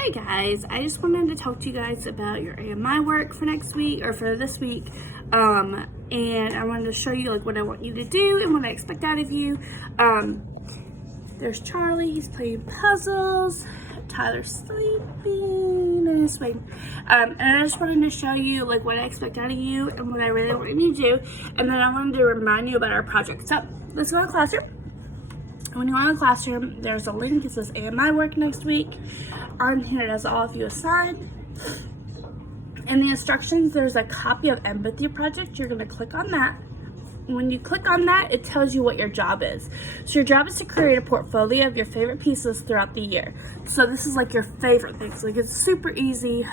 Hey guys, I just wanted to talk to you guys about your AMI work for next week or for this week. And I wanted to show you like what I want you to do and what I expect out of you. There's Charlie, he's playing puzzles. Tyler's sleeping and he's waiting. And I just wanted to show you like what I expect out of you and what I really want you to do. And then I wanted to remind you about our project. So let's go to Classroom. When you go in the Classroom, there's a link. It says AMI work next week. On here, it has all of you assigned. In the instructions, there's a copy of Empathy Project. You're going to click on that. When you click on that, it tells you what your job is. So your job is to create a portfolio of your favorite pieces throughout the year. So this is like your favorite things. Like it's super easy.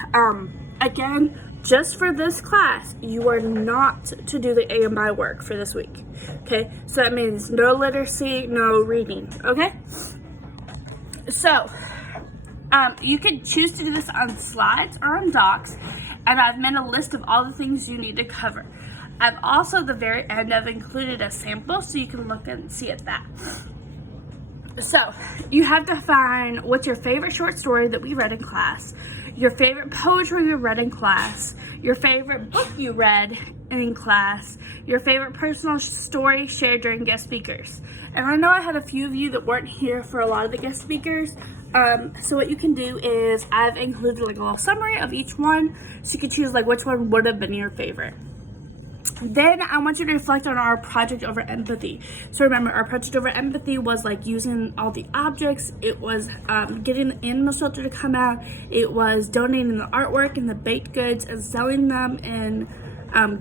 Again, just for this class, you are not to do the AMI work for this week. Okay, so that means no literacy, no reading. Okay, so you can choose to do this on slides or on docs, and I've made a list of all the things you need to cover. I've also at the very end I've included a sample so you can look and see at that. So you have to find what's your favorite short story that we read in class, your favorite poetry you read in class, your favorite book you read in class, your favorite personal story shared during guest speakers. And I know I had a few of you that weren't here for a lot of the guest speakers. So what you can do is I've included like a little summary of each one so you can choose like which one would have been your favorite. Then I want you to reflect on our project over empathy. So remember, our project over empathy was like using all the objects. It was getting the animal shelter to come out. It was donating the artwork and the baked goods and selling them and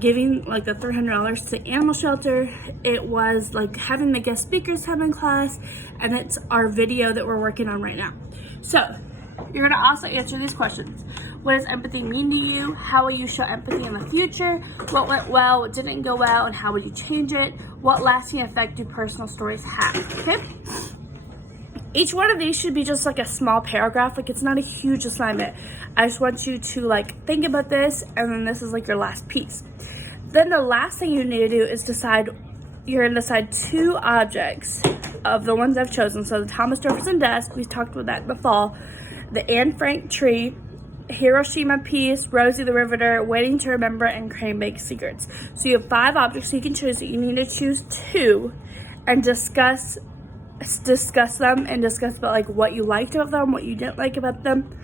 giving like the $300 to animal shelter. It was like having the guest speakers come in class, and it's our video that we're working on right now. So you're gonna also answer these questions. What does empathy mean to you? How will you show empathy in the future? What went well, what didn't go well, and how would you change it? What lasting effect do personal stories have? Okay? Each one of these should be just like a small paragraph. Like it's not a huge assignment. I just want you to like think about this, and then this is like your last piece. Then the last thing you need to do is decide, you're gonna decide 2 objects of the ones I've chosen. So the Thomas Jefferson desk, we talked about that in the fall. The Anne Frank tree, Hiroshima piece, Rosie the Riveter, Waiting to Remember, and Crane Baked Secrets. So you have 5 objects so you can choose it. You need to choose 2 and discuss them and discuss about like what you liked about them, what you didn't like about them,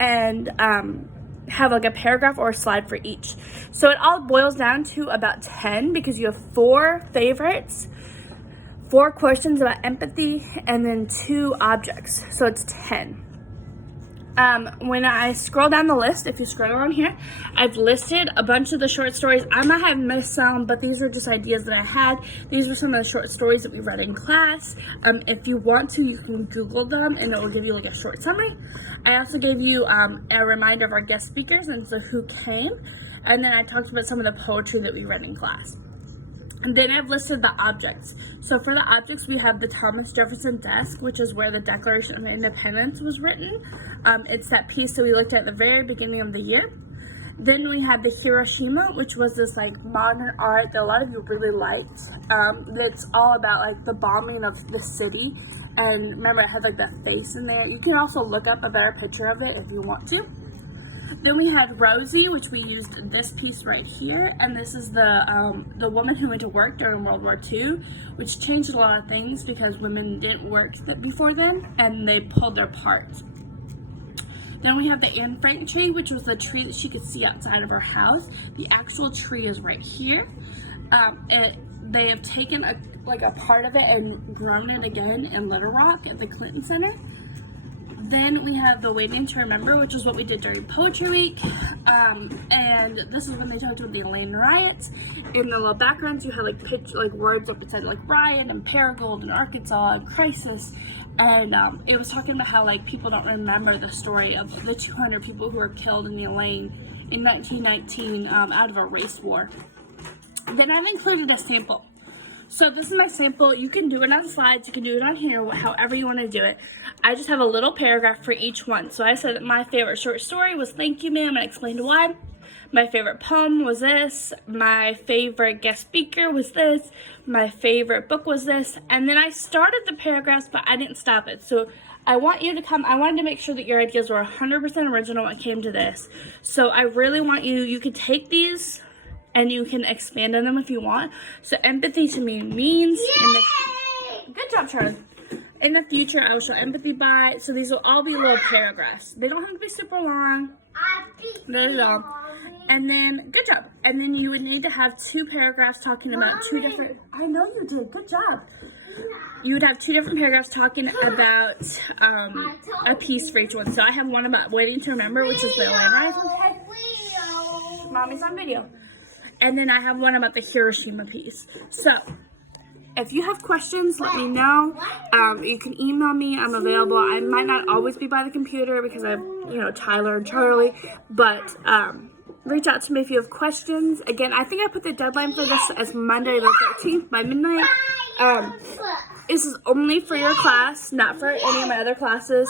and have like a paragraph or a slide for each. So it all boils down to about 10 because you have 4 favorites, 4 questions about empathy, and then 2 objects. So it's 10. When I scroll down the list, if you scroll on here, I've listed a bunch of the short stories. I might have missed some, but these were just ideas that I had. These were some of the short stories that we read in class. If you want to, you can Google them and it will give you like a short summary. I also gave you a reminder of our guest speakers and so who came. And then I talked about some of the poetry that we read in class. And then I've listed the objects. So for the objects, we have the Thomas Jefferson desk, which is where the Declaration of Independence was written. It's that piece that we looked at the very beginning of the year. Then we had the Hiroshima, which was this like modern art that a lot of you really liked. That's all about like the bombing of the city. And remember, it had like that face in there. You can also look up a better picture of it if you want to. Then we had Rosie, which we used this piece right here, and this is the woman who went to work during World War II, which changed a lot of things because women didn't work before then, and they pulled their parts. Then we have the Anne Frank tree, which was the tree that she could see outside of her house. The actual tree is right here. They have taken a part of it and grown it again in Little Rock at the Clinton Center. Then we have the Waiting to Remember, which is what we did during Poetry Week. And this is when they talked about the Elaine riots. In the little backgrounds, you had like words up beside like riot and Paragould and Arkansas and crisis. And it was talking about how like people don't remember the story of the 200 people who were killed in the Elaine in 1919 out of a race war. Then I've included a sample. So this is my sample. You can do it on slides, you can do it on here, however you want to do it. I just have a little paragraph for each one. So I said that my favorite short story was Thank You Ma'am, and I explained why. My favorite poem was this. My favorite guest speaker was this. My favorite book was this. And then I started the paragraphs, but I didn't stop it. So I want you to come. I wanted to make sure that your ideas were 100% original when it came to this. So I really want you could take these and you can expand on them if you want. So empathy to me means, good job, Charlie. In the future, I will show empathy by, so these will all be little paragraphs. They don't have to be super long. Not at all. And then, good job. And then you would need to have 2 paragraphs talking about 2 different, I know you did, good job. You would have 2 different paragraphs talking about a piece for each one. So I have one about waiting to remember, which is the landrise. Mommy's on video. And then I have one about the Hiroshima piece. So, if you have questions, let me know. You can email me. I'm available. I might not always be by the computer because I have, Tyler and Charlie. But reach out to me if you have questions. Again, I think I put the deadline for this as Monday the 13th by midnight. This is only for your class, not for any of my other classes.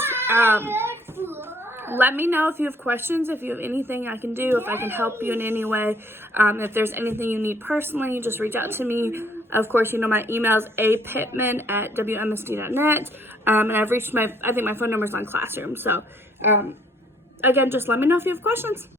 Let me know if you have questions, if you have anything I can do, if I can help you in any way. If there's anything you need personally, just reach out to me. Of course, my email is apittman@wmsd.net. And I've reached I think my phone number is on Classroom. So, again, just let me know if you have questions.